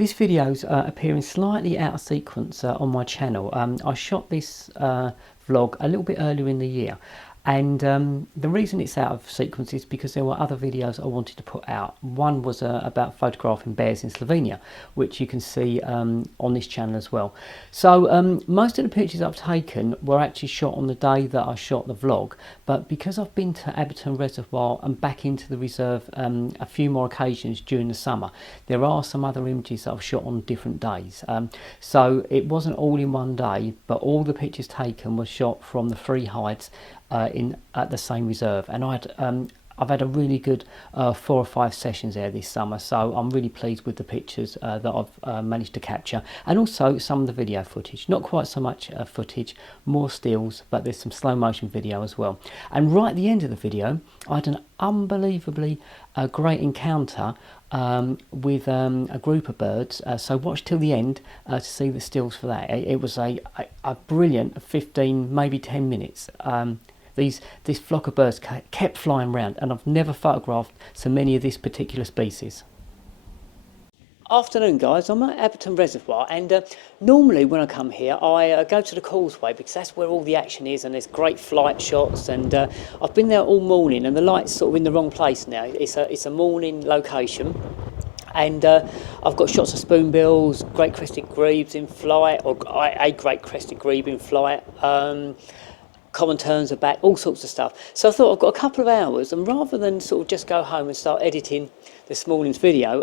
This video's appearing slightly out of sequence on my channel. I shot this vlog a little bit earlier in the year, and the reason it's out of sequence is because there were other videos I wanted to put out. One was about photographing bears in Slovenia, which you can see on this channel as well. So most of the pictures I've taken were actually shot on the day that I shot the vlog, but because I've been to Abberton Reservoir and back into the reserve a few more occasions during the summer, there are some other images that I've shot on different days. So it wasn't all in one day, but all the pictures taken were shot from the free hides at the same reserve, and I've had a really good 4 or 5 sessions there this summer, so I'm really pleased with the pictures that I've managed to capture, and also some of the video footage. Not quite so much footage, more stills, but there's some slow motion video as well. And right at the end of the video, I had an unbelievably great encounter with a group of birds, so watch till the end to see the stills for that. It was a brilliant 15, maybe 10 minutes. This flock of birds kept flying around, and I've never photographed so many of this particular species. Afternoon guys, I'm at Abberton Reservoir, and normally when I come here I go to the causeway because that's where all the action is, and there's great flight shots, and I've been there all morning and the light's sort of in the wrong place now. It's a morning location, and I've got shots of spoonbills, great crested grebes in flight, or a great crested grebe in flight. Common terns are back, all sorts of stuff. So I thought I've got a couple of hours, and rather than sort of just go home and start editing this morning's video,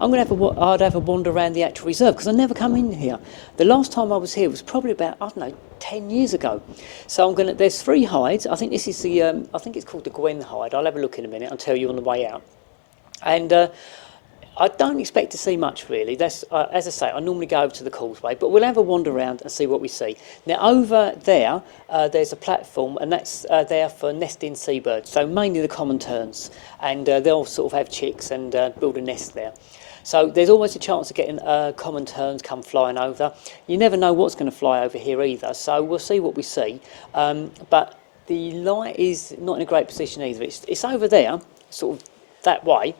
I'd have a wander around the actual reserve, because I never come in here. The last time I was here was probably about, I don't know, 10 years ago. So there's 3 hides. I think this is the, I think it's called the Gwen hide. I'll have a look in a minute. I'll tell you on the way out. And I don't expect to see much really. That's as I say, I normally go over to the causeway, but we'll have a wander around and see what we see. Now over there, there's a platform, and that's there for nesting seabirds, so mainly the common terns, and they'll sort of have chicks and build a nest there. So there's always a chance of getting common terns come flying over. You never know what's going to fly over here either, so we'll see what we see. But the light is not in a great position either. It's over there, sort of that way,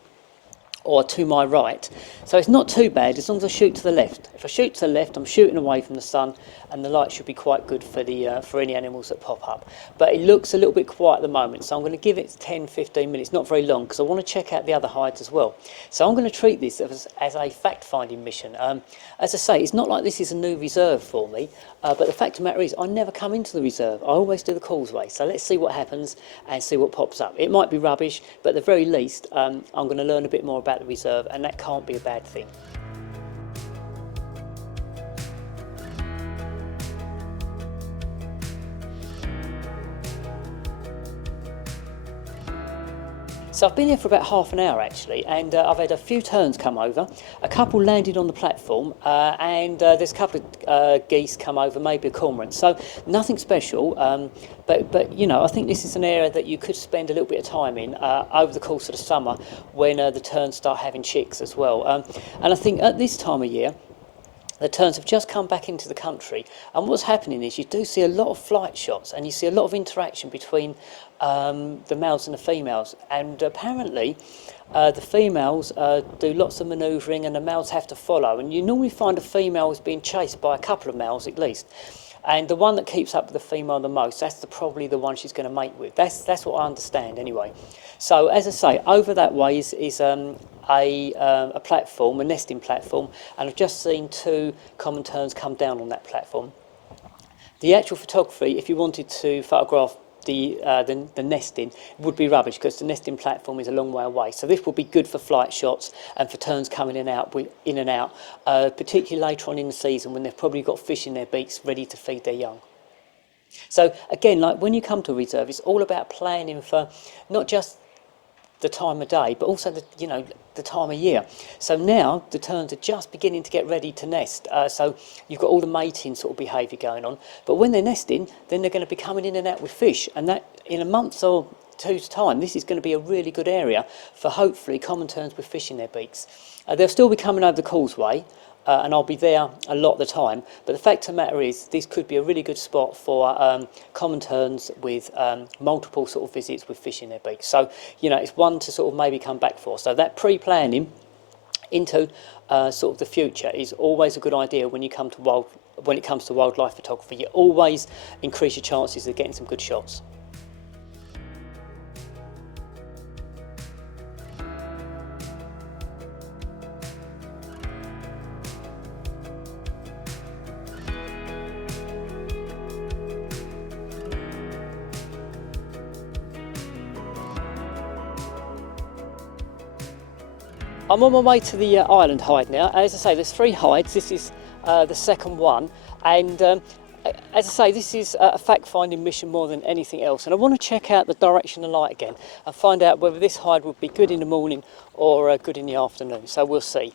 or to my right, so it's not too bad as long as I shoot to the left. If I shoot to the left, I'm shooting away from the sun, and the light should be quite good for the for any animals that pop up. But it looks a little bit quiet at the moment, so I'm going to give it 10-15 minutes, not very long, because I want to check out the other hides as well. So I'm going to treat this as a fact-finding mission. As I say, it's not like this is a new reserve for me, but the fact of the matter is I never come into the reserve. I always do the causeway, so let's see what happens and see what pops up. It might be rubbish, but at the very least I'm going to learn a bit more about the reserve, and that can't be a bad thing. So I've been here for about half an hour actually, and I've had a few terns come over, a couple landed on the platform, and there's a couple of geese come over, maybe a cormorant. So nothing special, but you know, I think this is an area that you could spend a little bit of time in over the course of the summer when the terns start having chicks as well. And I think at this time of year, the terns have just come back into the country, and what's happening is you do see a lot of flight shots, and you see a lot of interaction between the males and the females, and apparently the females do lots of manoeuvring and the males have to follow, and you normally find a female is being chased by a couple of males at least, and the one that keeps up with the female the most, that's probably the one she's going to mate with. That's what I understand anyway. So as I say, over that way is a platform, a nesting platform, and I've just seen 2 common terns come down on that platform. The actual photography, if you wanted to photograph the nesting, would be rubbish because the nesting platform is a long way away. So this will be good for flight shots and for terns coming in and out, particularly later on in the season when they've probably got fish in their beaks ready to feed their young. So again, like when you come to a reserve, it's all about planning for not just the time of day, but also the time of year. So now the terns are just beginning to get ready to nest. So you've got all the mating sort of behaviour going on. But when they're nesting, then they're going to be coming in and out with fish, and that in a month or 2's time, this is going to be a really good area for hopefully common terns with fish in their beaks. They'll still be coming over the causeway. And I'll be there a lot of the time. But the fact of the matter is, this could be a really good spot for common terns with multiple sort of visits with fish in their beaks. So, you know, it's one to sort of maybe come back for. So that pre-planning into sort of the future is always a good idea when you come to when it comes to wildlife photography. You always increase your chances of getting some good shots. I'm on my way to the island hide now. As I say, there's 3 hides. This is the second one, and as I say, this is a fact-finding mission more than anything else. And I want to check out the direction of light again and find out whether this hide would be good in the morning or good in the afternoon. So we'll see.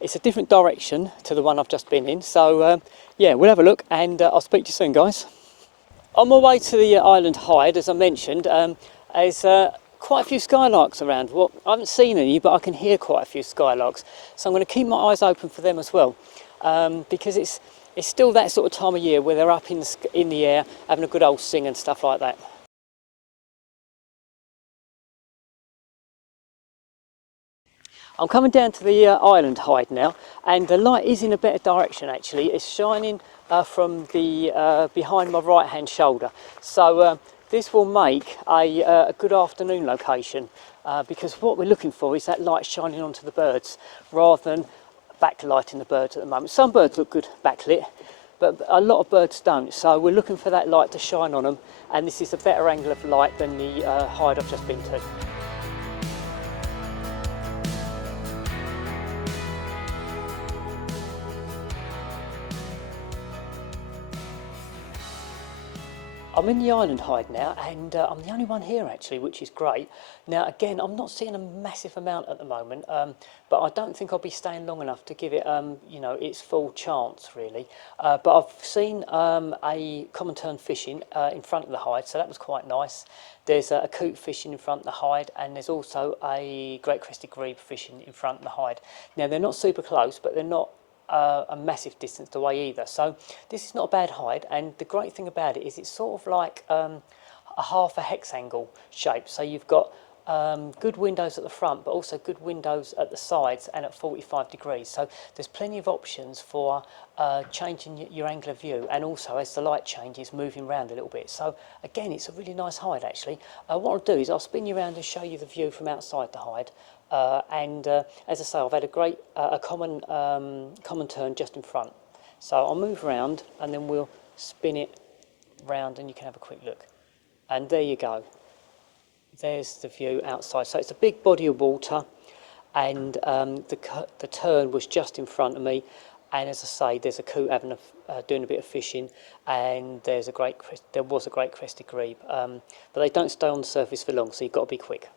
It's a different direction to the one I've just been in. So yeah, we'll have a look, and I'll speak to you soon, guys. On my way to the island hide, as I mentioned, there's quite a few skylarks around. Well, I haven't seen any, but I can hear quite a few skylarks. So I'm going to keep my eyes open for them as well, because it's still that sort of time of year where they're up in the air, having a good old sing and stuff like that. I'm coming down to the island hide now, and the light is in a better direction actually. It's shining from the behind my right hand shoulder. So this will make a good afternoon location, because what we're looking for is that light shining onto the birds rather than backlighting the birds at the moment. Some birds look good backlit, but a lot of birds don't. So we're looking for that light to shine on them, and this is a better angle of light than the hide I've just been to. I'm in the island hide now, and I'm the only one here actually, which is great. Now again, I'm not seeing a massive amount at the moment, but I don't think I'll be staying long enough to give it, you know, its full chance really. But I've seen a common tern fishing in front of the hide, so that was quite nice. There's a coot fishing in front of the hide, and there's also a great crested grebe fishing in front of the hide. Now they're not super close, but they're not a massive distance away either. So this is not a bad hide, and the great thing about it is it's sort of like a half a hexangle shape. So you've got good windows at the front, but also good windows at the sides and at 45 degrees. So there's plenty of options for changing your angle of view, and also as the light changes, moving around a little bit. So again, it's a really nice hide actually. What I'll do is I'll spin you around and show you the view from outside the hide. As I say, I've had a common tern just in front. So I'll move around and then we'll spin it round and you can have a quick look. And there you go. There's the view outside. So it's a big body of water, and the tern was just in front of me. And as I say, there's a coot having doing a bit of fishing, and there was a great crested grebe. But they don't stay on the surface for long, so you've got to be quick.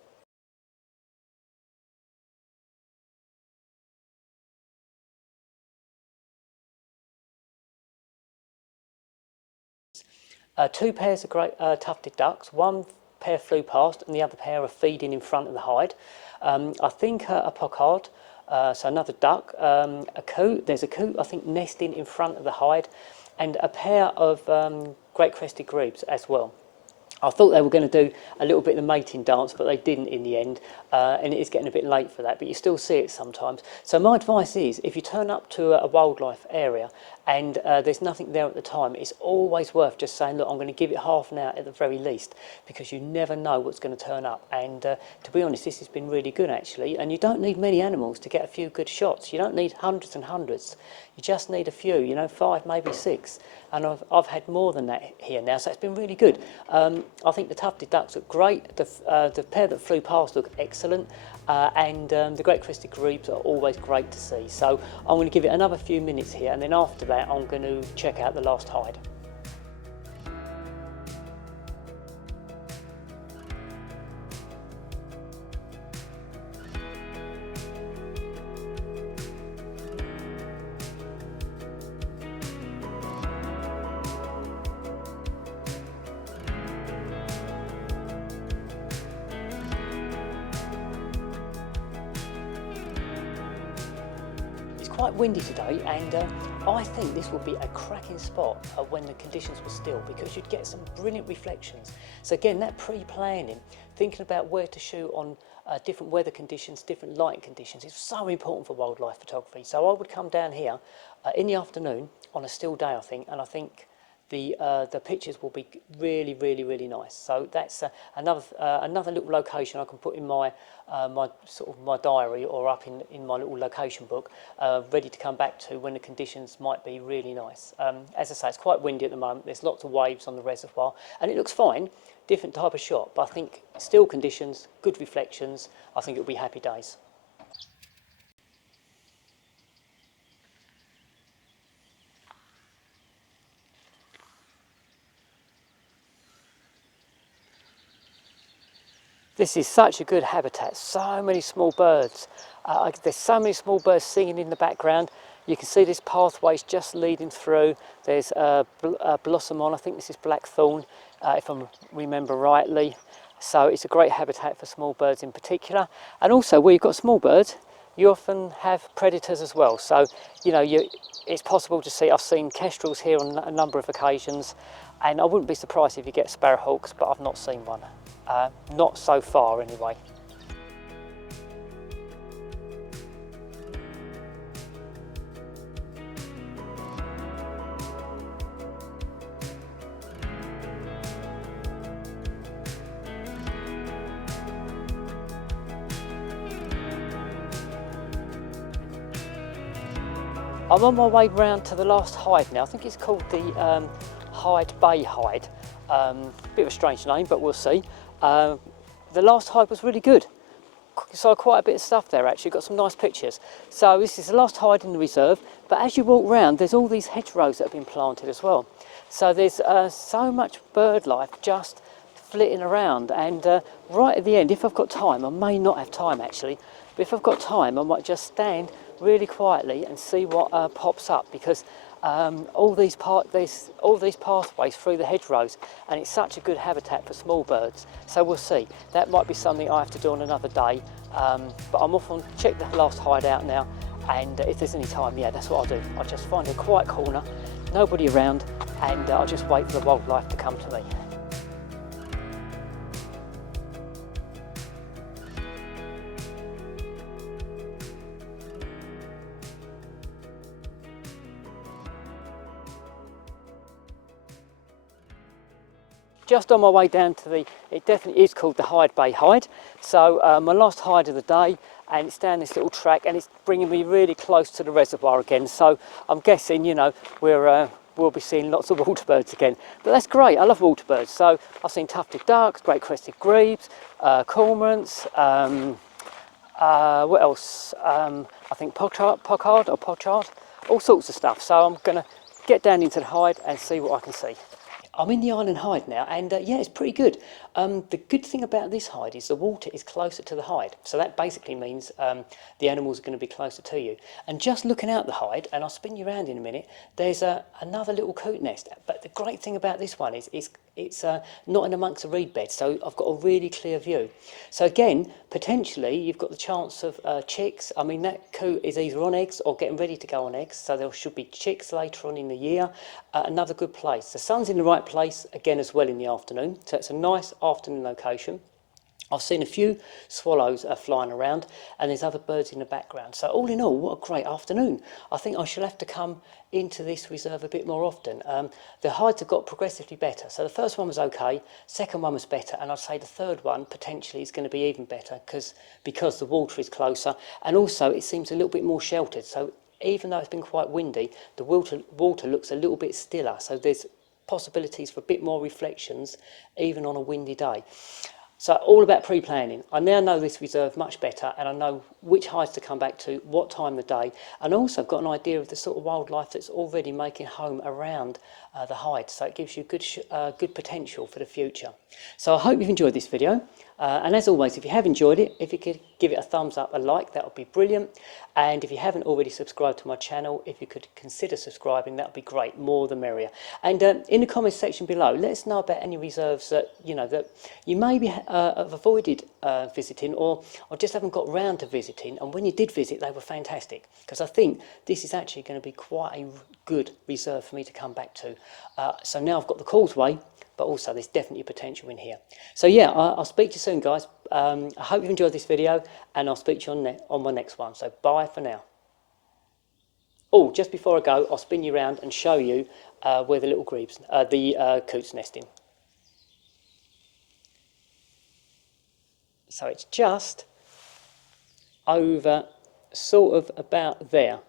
Two pairs of great tufted ducks. One pair flew past and the other pair are feeding in front of the hide. I think a pochard, so another duck, a coot. There's a coot, I think, nesting in front of the hide, and a pair of great crested grebes as well. I thought they were going to do a little bit of the mating dance, but they didn't in the end, and it is getting a bit late for that, but you still see it sometimes. So my advice is, if you turn up to a wildlife area and there's nothing there at the time, it's always worth just saying, look, I'm going to give it half an hour at the very least, because you never know what's going to turn up. And to be honest, this has been really good actually, and you don't need many animals to get a few good shots. You don't need hundreds and hundreds. You just need a few, you know, 5, maybe 6. And I've had more than that here now, so it's been really good. I think the tufted ducks look great. The pair that flew past look excellent, and the great crested grebes are always great to see. So I'm going to give it another few minutes here, and then after that I'm going to check out the last hide. quite windy today, and I think this would be a cracking spot when the conditions were still, because you'd get some brilliant reflections. So again, that pre-planning, thinking about where to shoot on different weather conditions, different lighting conditions, is so important for wildlife photography. So I would come down here in the afternoon on a still day, I think, and I think the pictures will be really, really, really nice. So that's another little location I can put in my my diary, or up in my little location book, ready to come back to when the conditions might be really nice. As I say, it's quite windy at the moment. There's lots of waves on the reservoir, and it looks fine. Different type of shot, but I think still conditions, good reflections. I think it'll be happy days. This is such a good habitat, so many small birds. There's so many small birds singing in the background. You can see this pathway's just leading through. There's a blossom on, I think this is blackthorn, if I remember rightly. So it's a great habitat for small birds in particular. And also where you've got small birds, you often have predators as well. So, you know, it's possible to see, I've seen kestrels here on a number of occasions, and I wouldn't be surprised if you get sparrowhawks, but I've not seen one. Not so far anyway. I'm on my way round to the last hide now. I think it's called the Hyde Bay Hide. Bit of a strange name, but we'll see. The last hide was really good. Saw quite a bit of stuff there actually, got some nice pictures. So this is the last hide in the reserve, but as you walk round, there's all these hedgerows that have been planted as well. So there's so much bird life just flitting around, and right at the end, if I've got time, I may not have time actually, but if I've got time, I might just stand really quietly and see what pops up, because all these pathways through the hedgerows, and it's such a good habitat for small birds. So we'll see. That might be something I have to do on another day, but I'm off on check the last hide out now, and if there's any time, yeah, that's what I'll do. I'll just find a quiet corner, nobody around, and I'll just wait for the wildlife to come to me. Just on my way down to it definitely is called the Hyde Bay Hide. So my last hide of the day, and it's down this little track, and it's bringing me really close to the reservoir again. So I'm guessing, you know, we'll be seeing lots of water birds again. But that's great, I love water birds. So I've seen tufted ducks, great crested grebes, cormorants, what else? I think pochard, all sorts of stuff. So I'm gonna get down into the hide and see what I can see. I'm in the island hide now, and yeah, it's pretty good. The good thing about this hide is the water is closer to the hide, so that basically means the animals are going to be closer to you. And just looking out the hide, and I'll spin you around in a minute, there's another little coot nest. But the great thing about this one is it's not in amongst a reed bed, so I've got a really clear view. So again, potentially you've got the chance of chicks. I mean, that coot is either on eggs or getting ready to go on eggs, so there should be chicks later on in the year. Another good place. The sun's in the right place again as well in the afternoon, so it's a nice afternoon location. I've seen a few swallows flying around, and there's other birds in the background. So all in all, what a great afternoon. I think I shall have to come into this reserve a bit more often. The hides have got progressively better. So the first one was okay, second one was better, and I'd say the third one potentially is going to be even better because the water is closer, and also it seems a little bit more sheltered. So even though it's been quite windy, the water looks a little bit stiller. So there's possibilities for a bit more reflections even on a windy day. So all about pre-planning. I now know this reserve much better, and I know which hides to come back to, what time of the day, and also I've got an idea of the sort of wildlife that's already making home around the hides. So it gives you good potential for the future. So I hope you've enjoyed this video. And as always, if you have enjoyed it, if you could give it a thumbs up, a like, that would be brilliant. And if you haven't already subscribed to my channel, if you could consider subscribing, that would be great, more the merrier. And in the comments section below, let us know about any reserves that that you maybe have avoided visiting, or just haven't got round to visiting. And when you did visit, they were fantastic, because I think this is actually going to be quite a good reserve for me to come back to. So now I've got the causeway, but also there's definitely potential in here. So yeah, I'll speak to you soon, guys. I hope you've enjoyed this video, and I'll speak to you on my next one. So bye for now. Oh, just before I go, I'll spin you around and show you where the little grebes, the coots nesting. So it's just over, sort of about there,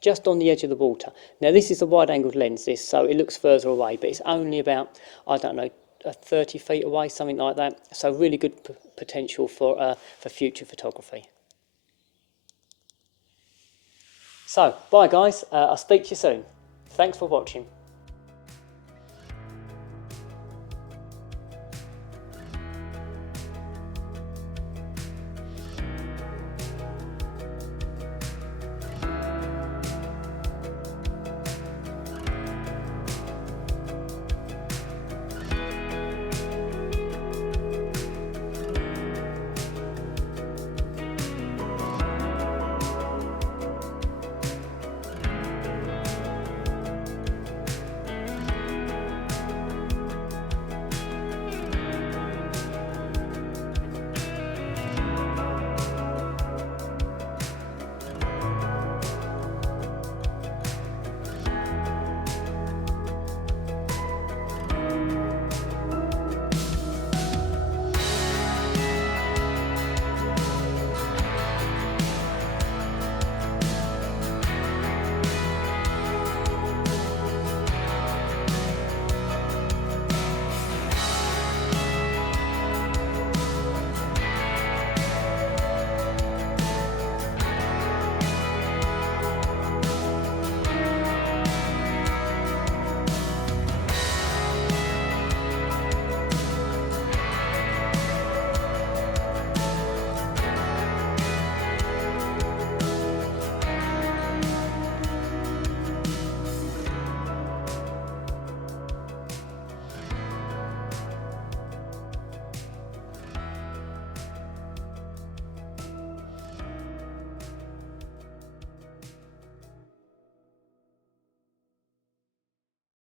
just on the edge of the water. Now this is a wide-angled lens, so it looks further away, but it's only about, I don't know, 30 feet away, something like that. So really good potential for future photography. So bye guys, I'll speak to you soon. Thanks for watching.